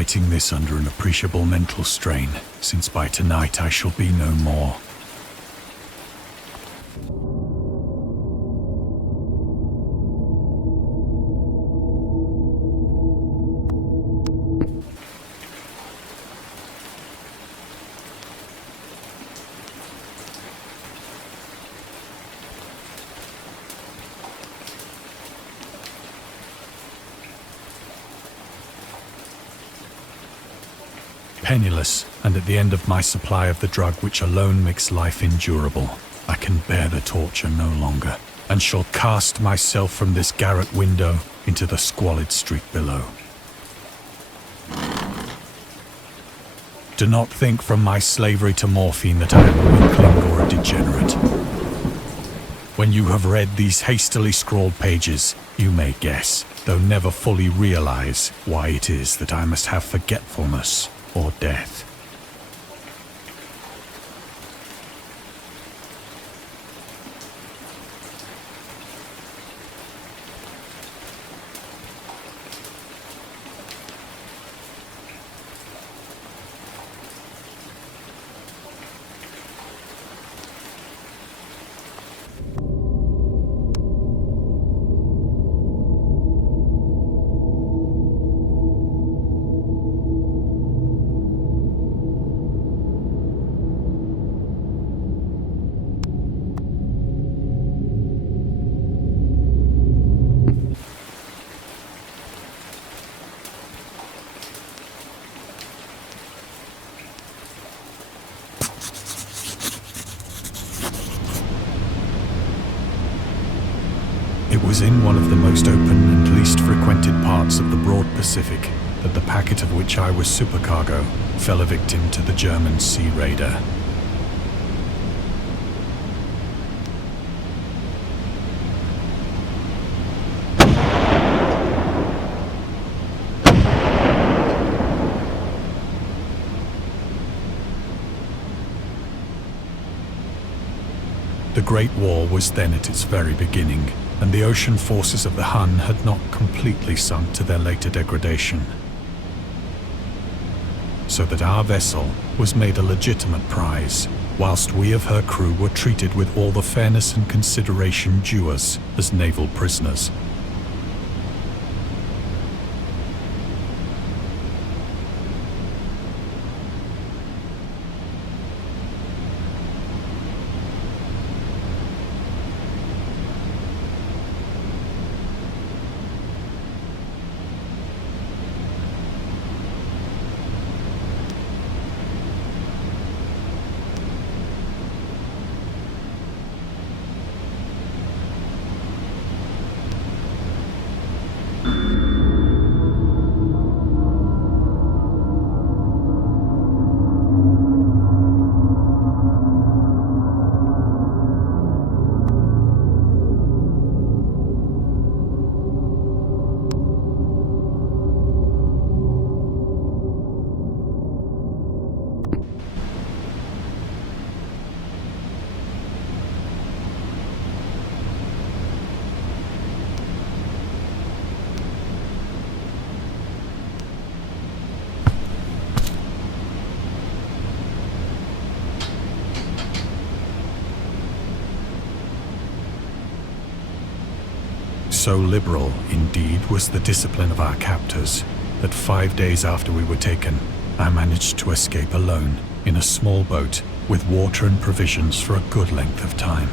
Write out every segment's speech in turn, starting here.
writing this under an appreciable mental strain, since by tonight I shall be no more. Penniless, and at the end of my supply of the drug which alone makes life endurable, I can bear the torture no longer, and shall cast myself from this garret window into the squalid street below. Do not think from my slavery to morphine that I am a weakling or a degenerate. When you have read these hastily scrawled pages, you may guess, though never fully realize, why it is that I must have forgetfulness or death. It was in one of the most open and least frequented parts of the broad Pacific that the packet of which I was supercargo fell a victim to the German sea raider. The Great War was then at its very beginning, and the ocean forces of the Hun had not completely sunk to their later degradation. So that our vessel was made a legitimate prize, whilst we of her crew were treated with all the fairness and consideration due us as naval prisoners. So liberal, indeed, was the discipline of our captors, that 5 days after we were taken, I managed to escape alone, in a small boat, with water and provisions for a good length of time.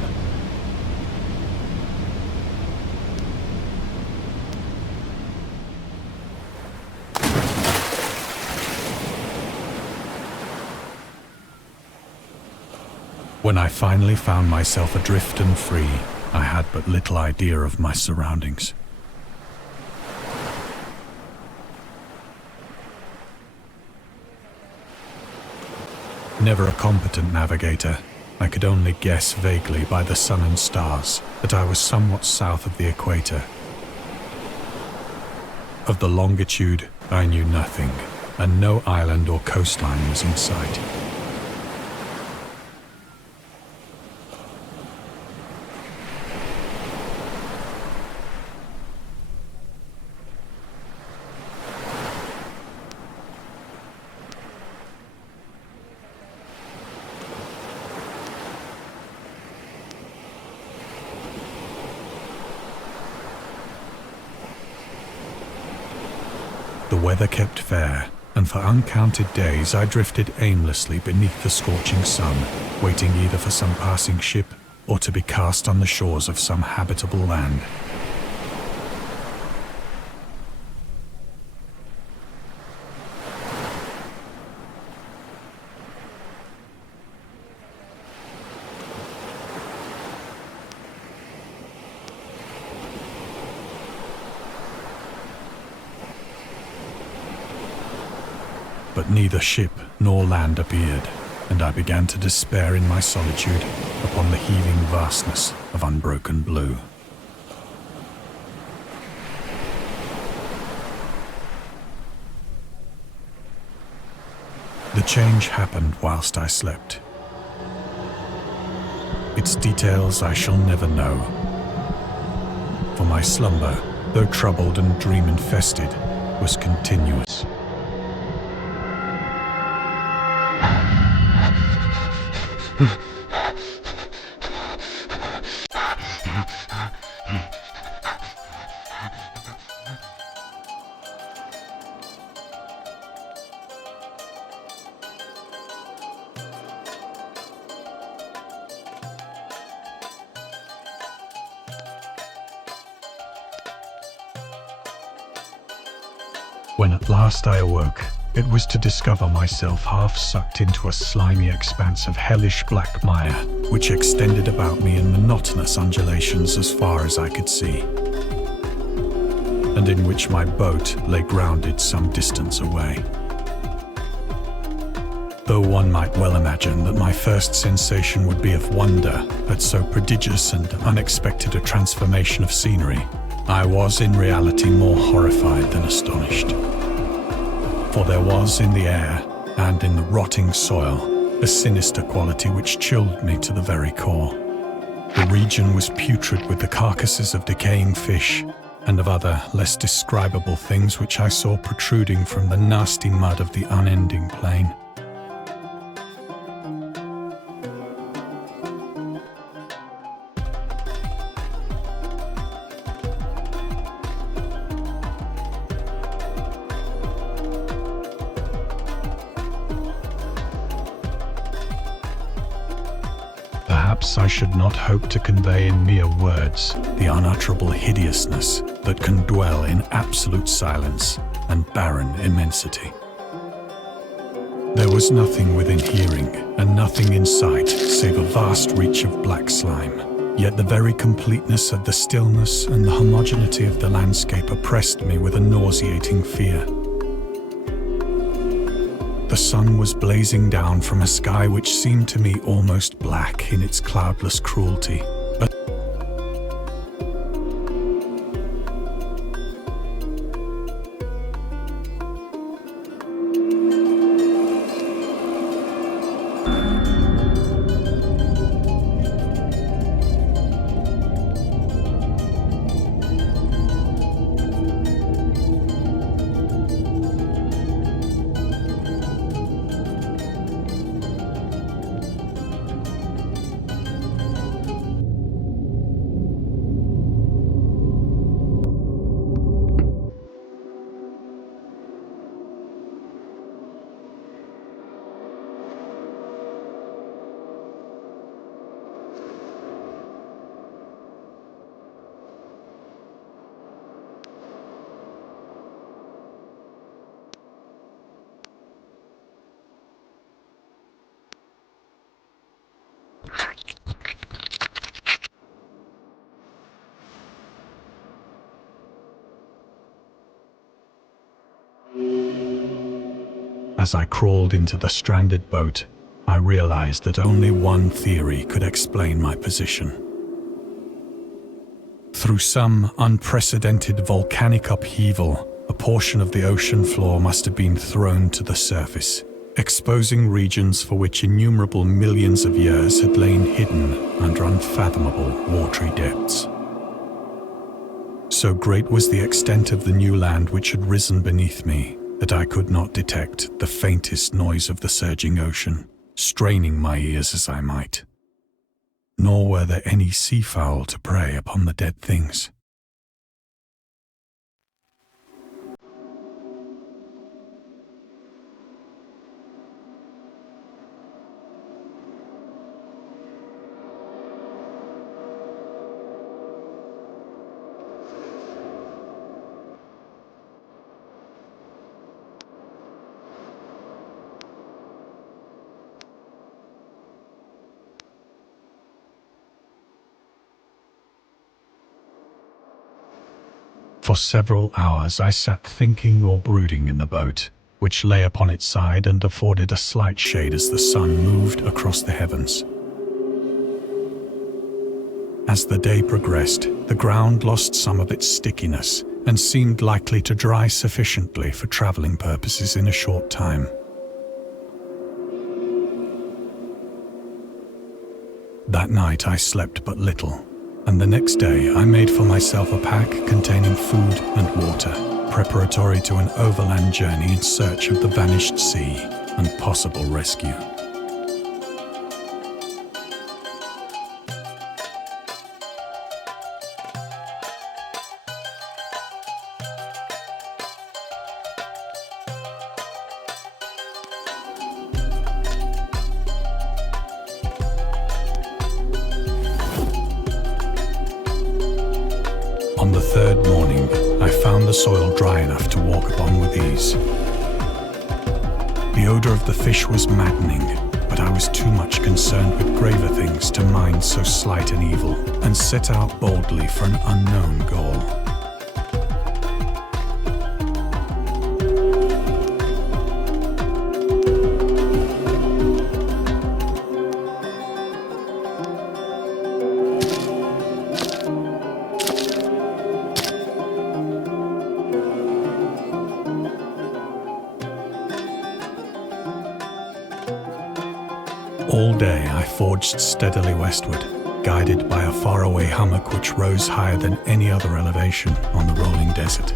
When I finally found myself adrift and free, I had but little idea of my surroundings. Never a competent navigator, I could only guess vaguely by the sun and stars that I was somewhat south of the equator. Of the longitude, I knew nothing, and no island or coastline was in sight. The weather kept fair, and for uncounted days I drifted aimlessly beneath the scorching sun, waiting either for some passing ship or to be cast on the shores of some habitable land. But neither ship nor land appeared, and I began to despair in my solitude upon the heaving vastness of unbroken blue. The change happened whilst I slept. Its details I shall never know, for my slumber, though troubled and dream-infested, was continuous. When at last I awoke, it was to discover myself half sucked into a slimy expanse of hellish black mire, which extended about me in monotonous undulations as far as I could see, and in which my boat lay grounded some distance away. Though one might well imagine that my first sensation would be of wonder at so prodigious and unexpected a transformation of scenery, I was in reality more horrified than astonished. For there was in the air and in the rotting soil a sinister quality which chilled me to the very core. The region was putrid with the carcasses of decaying fish and of other less describable things which I saw protruding from the nasty mud of the unending plain. Perhaps I should not hope to convey in mere words the unutterable hideousness that can dwell in absolute silence and barren immensity. There was nothing within hearing and nothing in sight save a vast reach of black slime, yet the very completeness of the stillness and the homogeneity of the landscape oppressed me with a nauseating fear. The sun was blazing down from a sky which seemed to me almost black in its cloudless cruelty. As I crawled into the stranded boat, I realized that only one theory could explain my position. Through some unprecedented volcanic upheaval, a portion of the ocean floor must have been thrown to the surface, exposing regions for which innumerable millions of years had lain hidden under unfathomable watery depths. So great was the extent of the new land which had risen beneath me that I could not detect the faintest noise of the surging ocean, straining my ears as I might. Nor were there any seafowl to prey upon the dead things. For several hours I sat thinking or brooding in the boat, which lay upon its side and afforded a slight shade as the sun moved across the heavens. As the day progressed, the ground lost some of its stickiness and seemed likely to dry sufficiently for traveling purposes in a short time. That night I slept but little, and the next day I made for myself a pack containing food and water, preparatory to an overland journey in search of the vanished sea and possible rescue. On the third morning, I found the soil dry enough to walk upon with ease. The odor of the fish was maddening, but I was too much concerned with graver things to mind so slight an evil, and set out boldly for an unknown goal. All day I forged steadily westward, guided by a faraway hummock which rose higher than any other elevation on the rolling desert.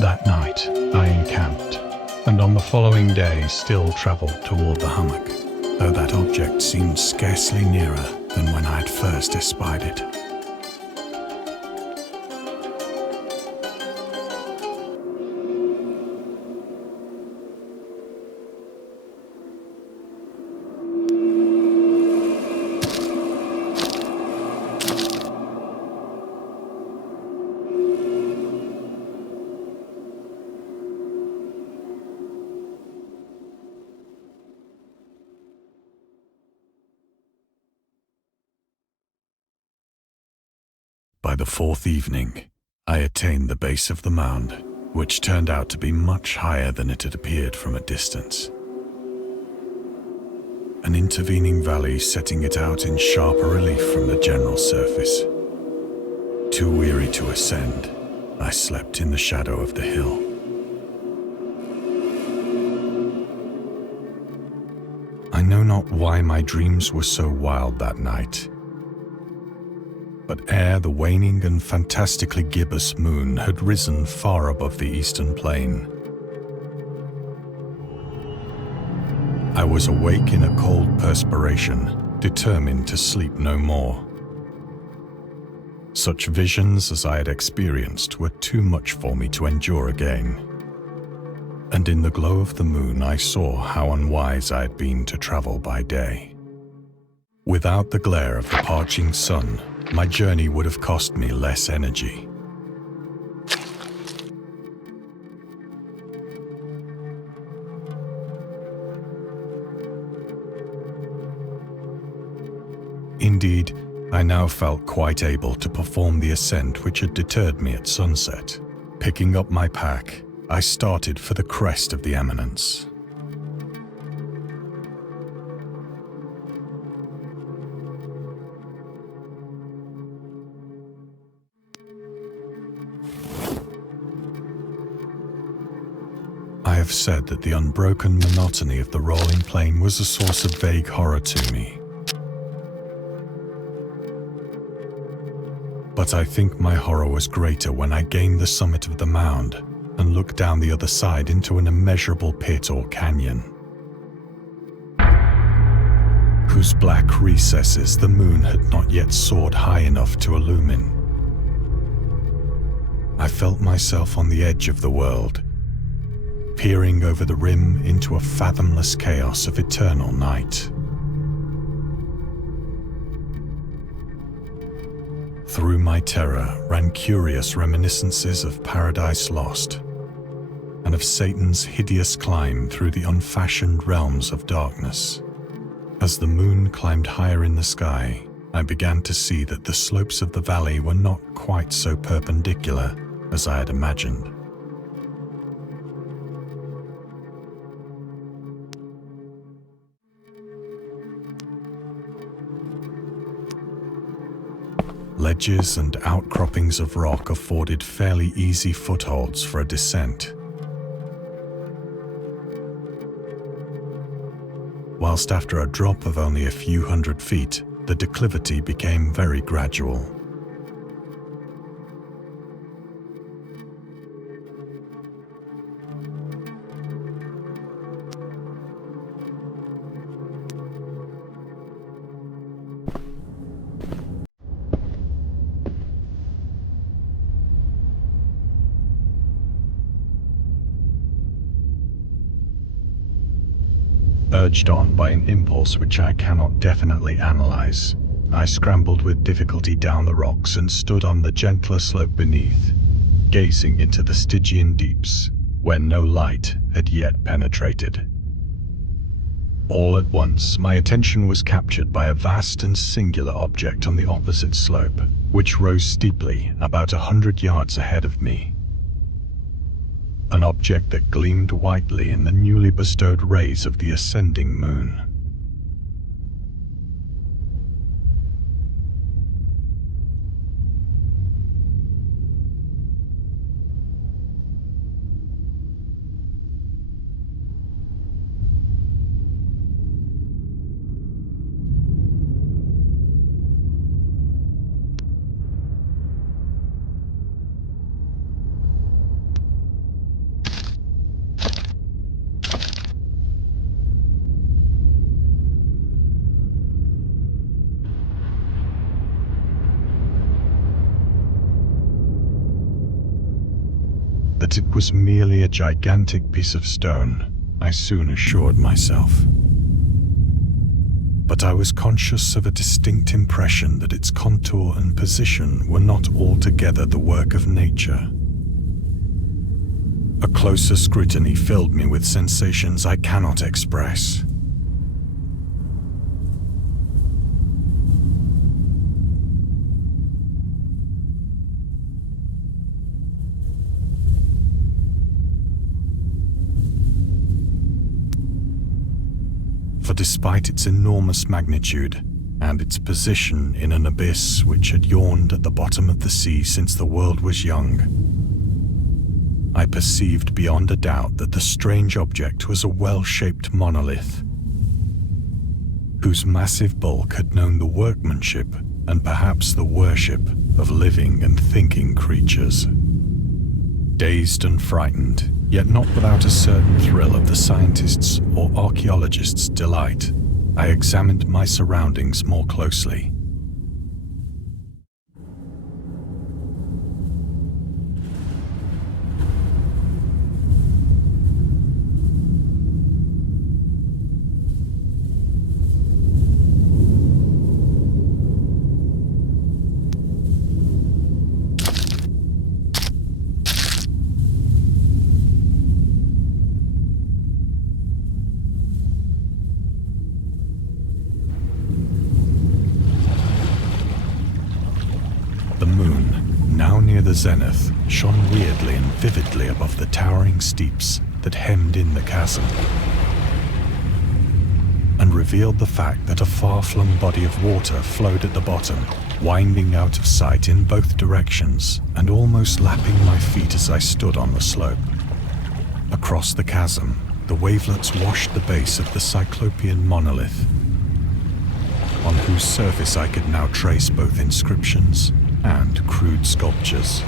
That night I encamped, and on the following day still travelled toward the hummock, though that object seemed scarcely nearer than when I had first espied it. By the fourth evening, I attained the base of the mound, which turned out to be much higher than it had appeared from a distance. An intervening valley setting it out in sharper relief from the general surface. Too weary to ascend, I slept in the shadow of the hill. I know not why my dreams were so wild that night, but ere the waning and fantastically gibbous moon had risen far above the eastern plain, I was awake in a cold perspiration, determined to sleep no more. Such visions as I had experienced were too much for me to endure again, and in the glow of the moon I saw how unwise I had been to travel by day. Without the glare of the parching sun, my journey would have cost me less energy. Indeed, I now felt quite able to perform the ascent which had deterred me at sunset. Picking up my pack, I started for the crest of the eminence. have said that the unbroken monotony of the rolling plain was a source of vague horror to me. But I think my horror was greater when I gained the summit of the mound and looked down the other side into an immeasurable pit or canyon, whose black recesses the moon had not yet soared high enough to illumine. I felt myself on the edge of the world, peering over the rim into a fathomless chaos of eternal night. Through my terror ran curious reminiscences of Paradise Lost, and of Satan's hideous climb through the unfashioned realms of darkness. As the moon climbed higher in the sky, I began to see that the slopes of the valley were not quite so perpendicular as I had imagined. Ledges and outcroppings of rock afforded fairly easy footholds for a descent, whilst after a drop of only a few hundred feet, the declivity became very gradual. Urged on by an impulse which I cannot definitely analyze, I scrambled with difficulty down the rocks and stood on the gentler slope beneath, gazing into the Stygian deeps, where no light had yet penetrated. All at once, my attention was captured by a vast and singular object on the opposite slope, which rose steeply about 100 yards ahead of me. An object that gleamed whitely in the newly bestowed rays of the ascending moon. That it was merely a gigantic piece of stone, I soon assured myself. But I was conscious of a distinct impression that its contour and position were not altogether the work of nature. A closer scrutiny filled me with sensations I cannot express. For despite its enormous magnitude and its position in an abyss which had yawned at the bottom of the sea since the world was young, I perceived beyond a doubt that the strange object was a well-shaped monolith, whose massive bulk had known the workmanship and perhaps the worship of living and thinking creatures. Dazed and frightened, yet not without a certain thrill of the scientist's or archaeologist's delight, I examined my surroundings more closely. The zenith shone weirdly and vividly above the towering steeps that hemmed in the chasm, and revealed the fact that a far-flung body of water flowed at the bottom, winding out of sight in both directions and almost lapping my feet as I stood on the slope. Across the chasm, the wavelets washed the base of the Cyclopean monolith, on whose surface I could now trace both inscriptions and crude sculptures.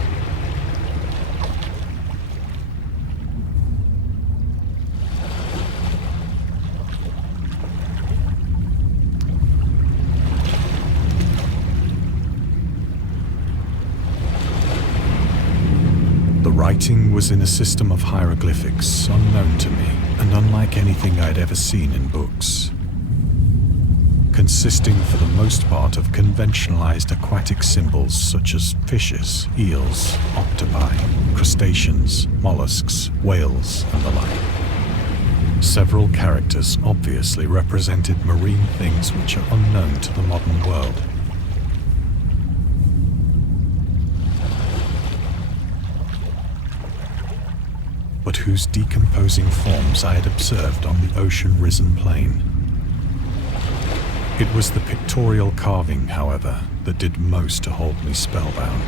The writing was in a system of hieroglyphics unknown to me and unlike anything I'd ever seen in books, consisting for the most part of conventionalized aquatic symbols such as fishes, eels, octopi, crustaceans, mollusks, whales, and the like. Several characters obviously represented marine things which are unknown to the modern world. But whose decomposing forms I had observed on the ocean-risen plain. It was the pictorial carving, however, that did most to hold me spellbound.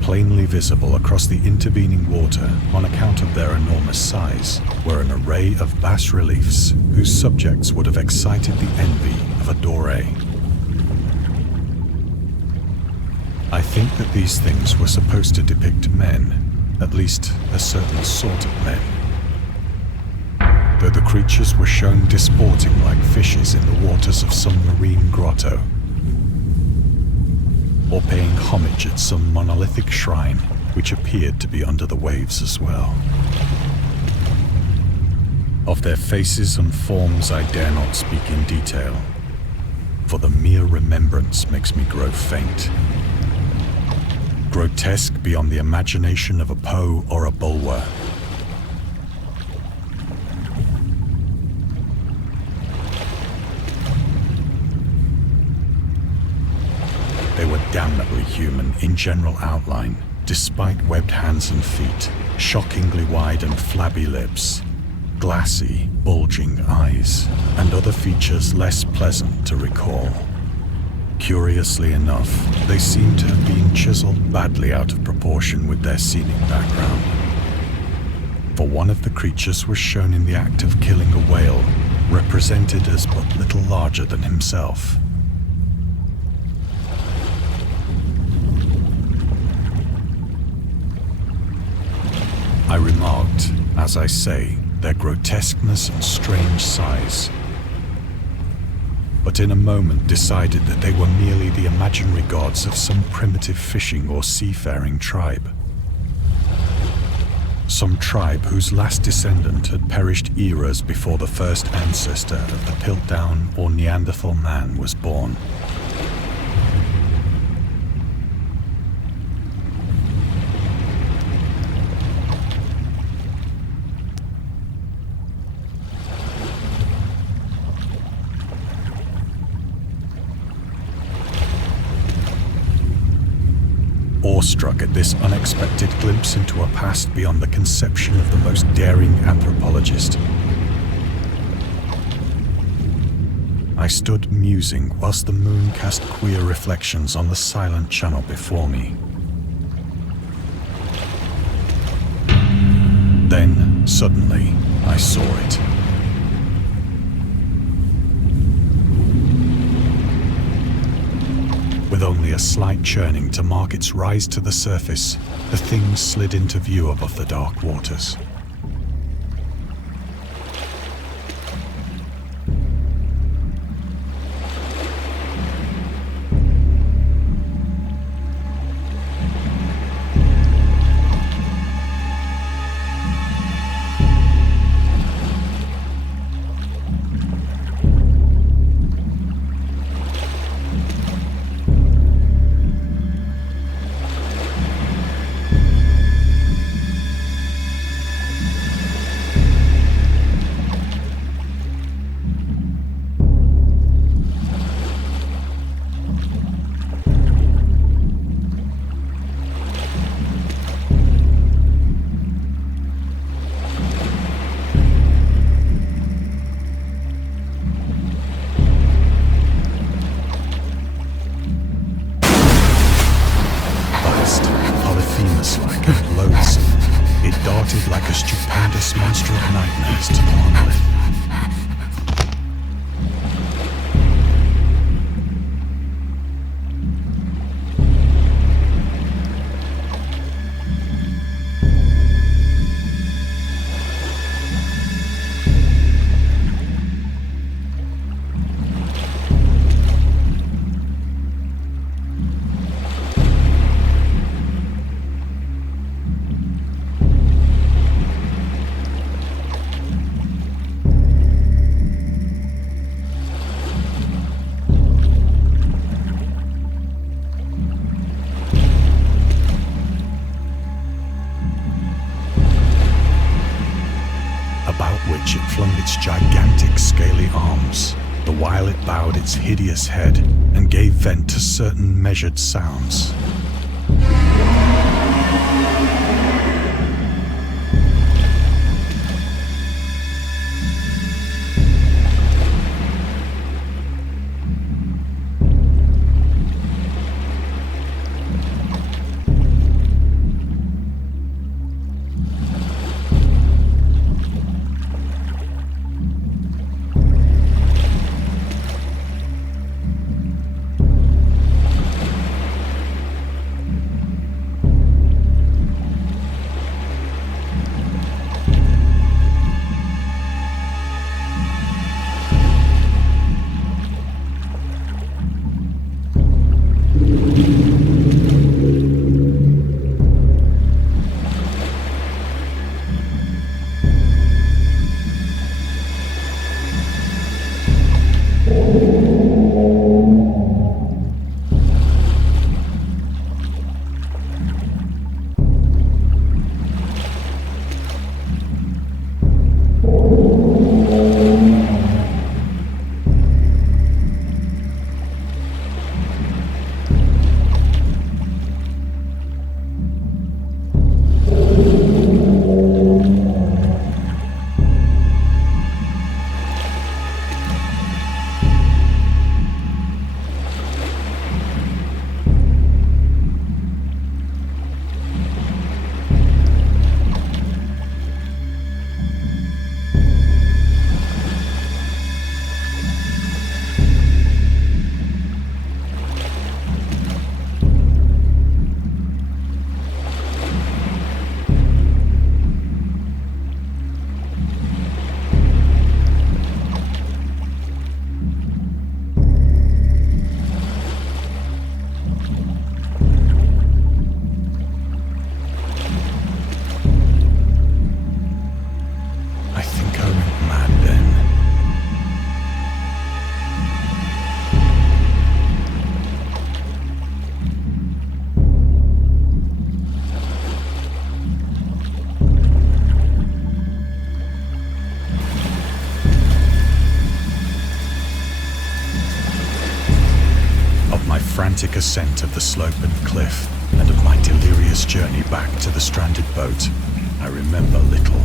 Plainly visible across the intervening water on account of their enormous size were an array of bas-reliefs whose subjects would have excited the envy of a Doré. I think that these things were supposed to depict men, at least a certain sort of men, though the creatures were shown disporting like fishes in the waters of some marine grotto, or paying homage at some monolithic shrine which appeared to be under the waves as well. Of their faces and forms I dare not speak in detail, for the mere remembrance makes me grow faint. Grotesque beyond the imagination of a Poe or a Bulwer. They were damnably human in general outline, despite webbed hands and feet, shockingly wide and flabby lips, glassy, bulging eyes, and other features less pleasant to recall. Curiously enough, they seemed to have been chiseled badly out of proportion with their scenic background. For one of the creatures was shown in the act of killing a whale, represented as but little larger than himself. I remarked, as I say, their grotesqueness and strange size, but in a moment decided that they were merely the imaginary gods of some primitive fishing or seafaring tribe. Some tribe whose last descendant had perished eras before the first ancestor of the Piltdown or Neanderthal man was born. Awestruck at this unexpected glimpse into a past beyond the conception of the most daring anthropologist, I stood musing whilst the moon cast queer reflections on the silent channel before me. Then, suddenly, I saw it. With only a slight churning to mark its rise to the surface, the thing slid into view above the dark waters. nightmares to the monolith. It flung its gigantic scaly arms, the while it bowed its hideous head and gave vent to certain measured sounds. Frantic ascent of the slope and cliff, and of my delirious journey back to the stranded boat, I remember little.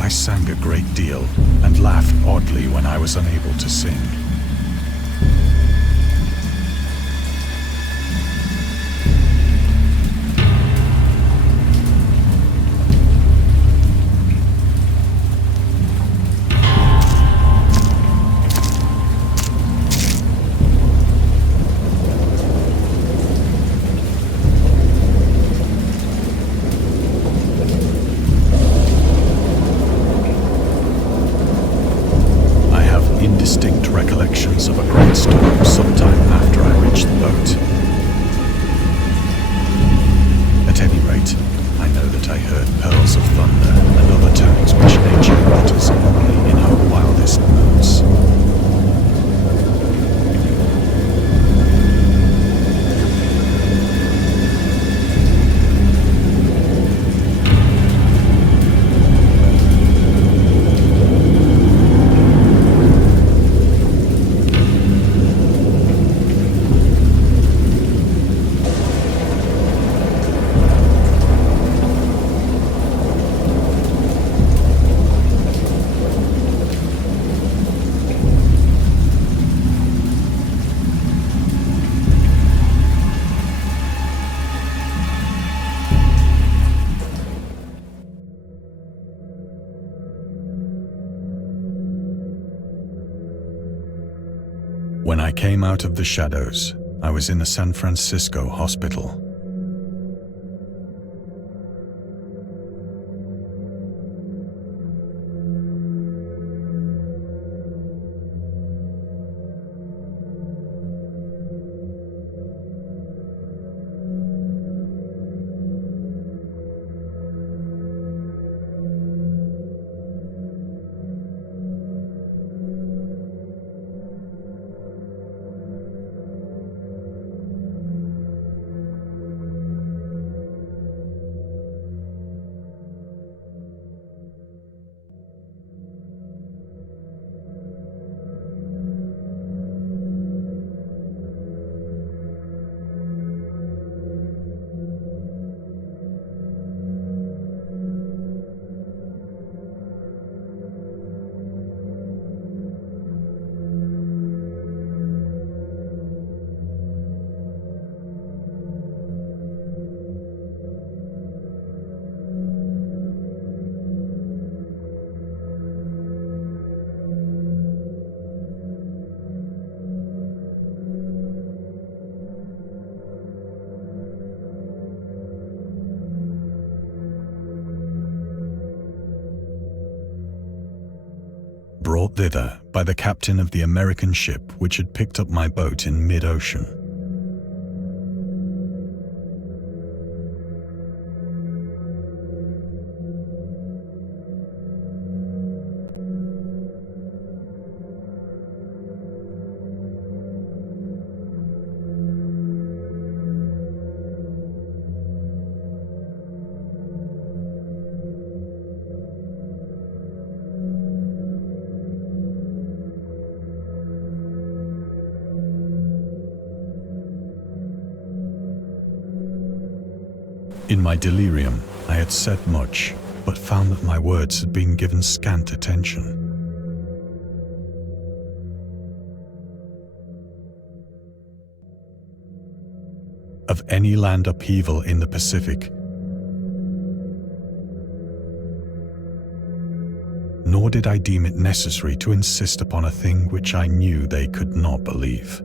I sang a great deal and laughed oddly when I was unable to sing. Recollection When I came out of the shadows, I was in a San Francisco hospital. Brought thither by the captain of the American ship which had picked up my boat in mid-ocean. In my delirium, I had said much, but found that my words had been given scant attention. Of any land upheaval in the Pacific, nor did I deem it necessary to insist upon a thing which I knew they could not believe.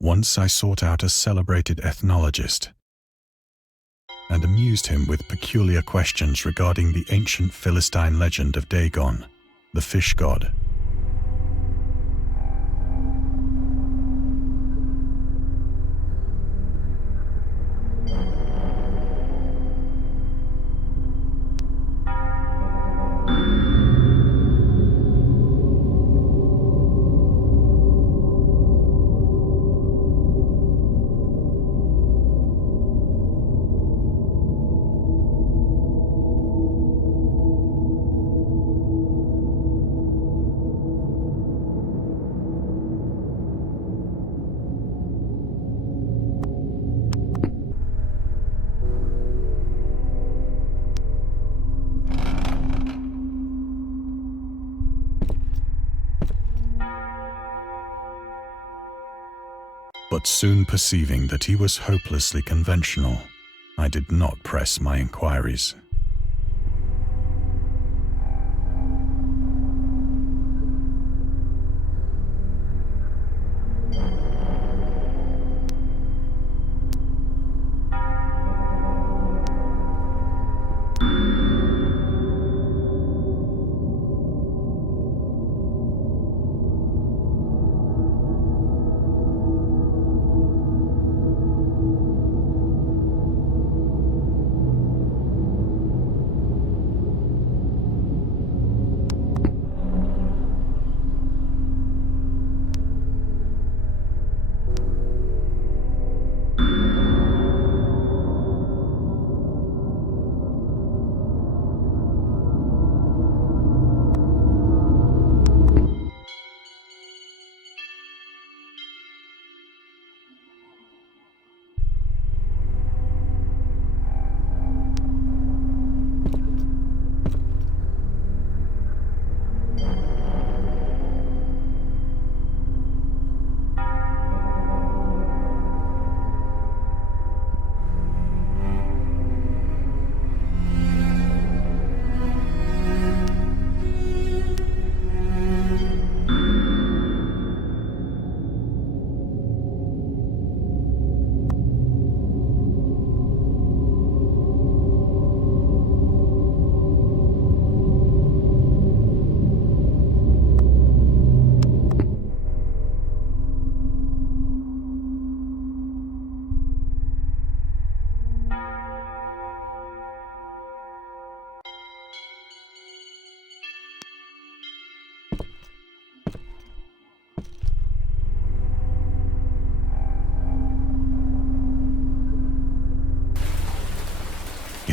Once I sought out a celebrated ethnologist and amused him with peculiar questions regarding the ancient Philistine legend of Dagon, the fish god. But soon perceiving that he was hopelessly conventional, I did not press my inquiries.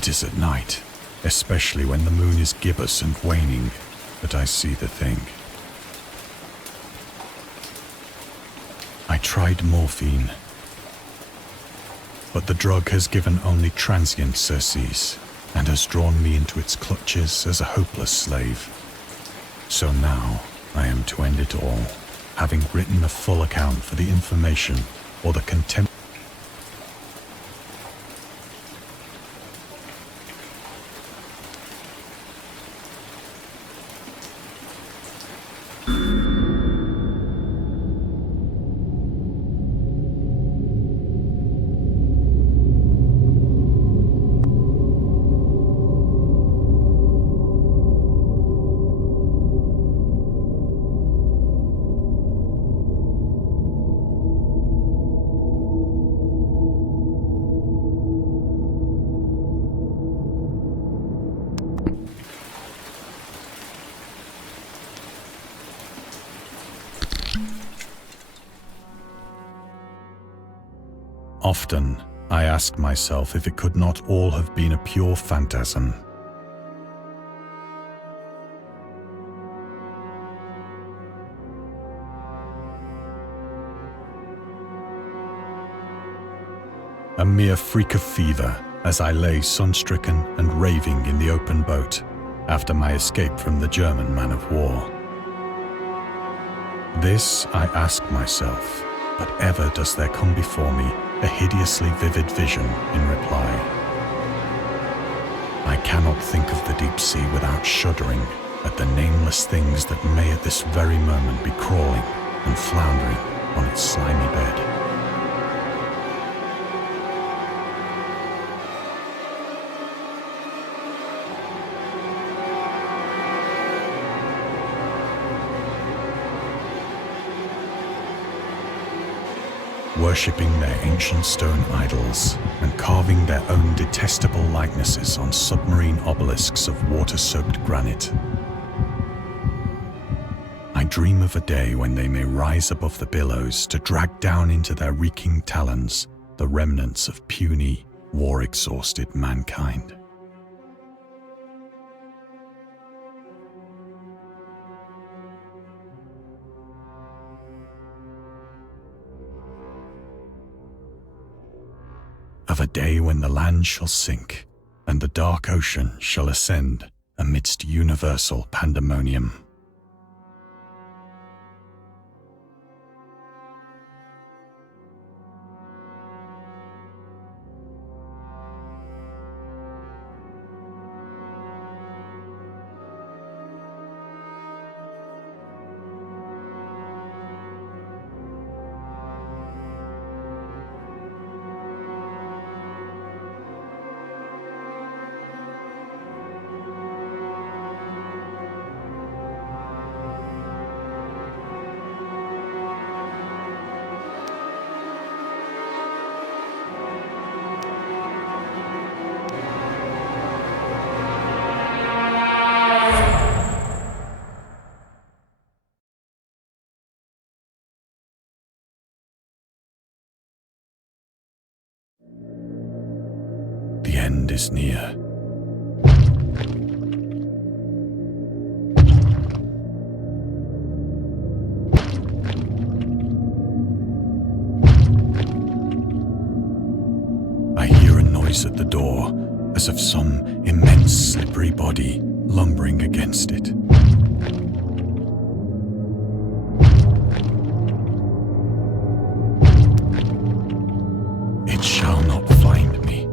It is at night, especially when the moon is gibbous and waning, that I see the thing. I tried morphine, but the drug has given only transient surcease and has drawn me into its clutches as a hopeless slave. So now I am to end it all, having written a full account for the information or the contempt. Often, I ask myself if it could not all have been a pure phantasm. A mere freak of fever as I lay sun-stricken and raving in the open boat after my escape from the German man-of-war. This I ask myself, but ever does there come before me a hideously vivid vision in reply. I cannot think of the deep sea without shuddering at the nameless things that may at this very moment be crawling and floundering on its slimy bed. Worshipping their ancient stone idols and carving their own detestable likenesses on submarine obelisks of water-soaked granite. I dream of a day when they may rise above the billows to drag down into their reeking talons the remnants of puny, war-exhausted mankind. Of a day when the land shall sink, and the dark ocean shall ascend amidst universal pandemonium. The end is near. I hear a noise at the door, as of some immense slippery body lumbering against it. It shall not find me.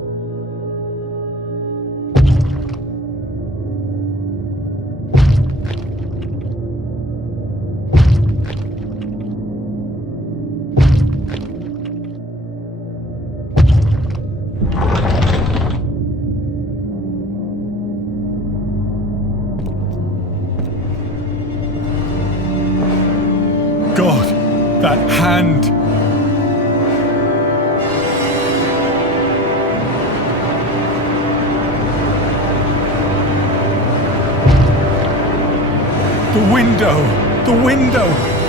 God, that hand! The window! The window!